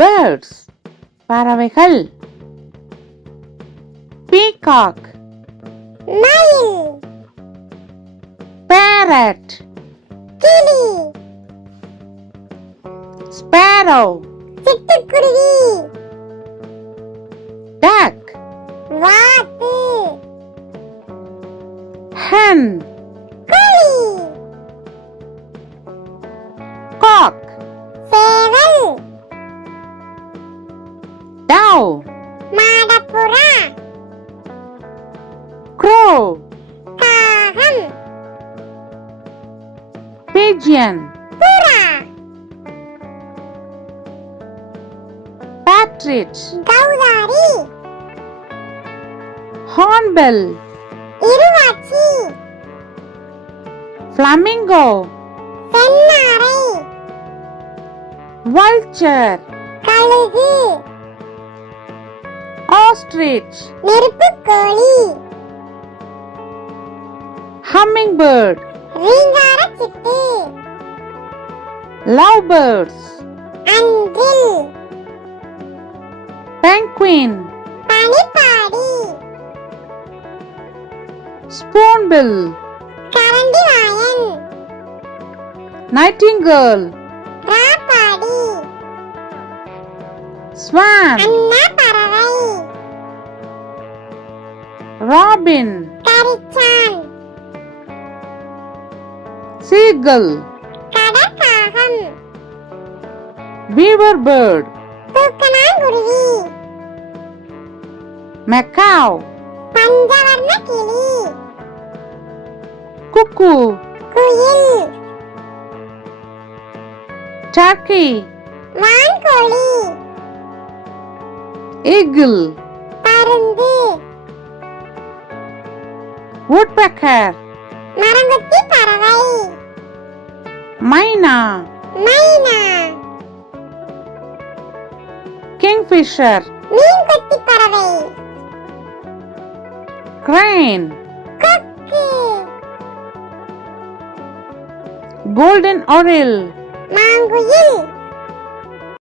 birds, paravaigal. Peacock, மயில், parrot, கிளி, sparrow, சிட்டுக்குருவி, duck, வாத்து, hen, கோழி, cock, சேவல், dove, மாடப்புறா, crow, காகம், pigeon, புறா, partridge, கௌதாரி, hornbill, இருவாச்சி, flamingo, செந்நாரை, vulture, கழுகு, ostrich, நெருப்புக்கோழி, hummingbird, ரீங்காரச்சிட்டு, lovebirds, அன்றில், penguin, பனிப்பாடி, spoonbill, கரண்டிவாயன், nightingale, ராப்பாடி, swan, அன்ன பறவை, robin, கரிச்சான், seagull, கடற்காகம், weaver bird, தூக்கணாங்குருவி, macaw, பஞ்சவர்ண கிளி, cuckoo, குயில், turkey, வான்கோழி, eagle, பருந்து, woodpecker, மரங்கொத்தி பறவை, myna, மைனா, kingfisher, மீன்கொத்தி பறவை, crane, கொக்கு, golden oriole, மாங்குயில்,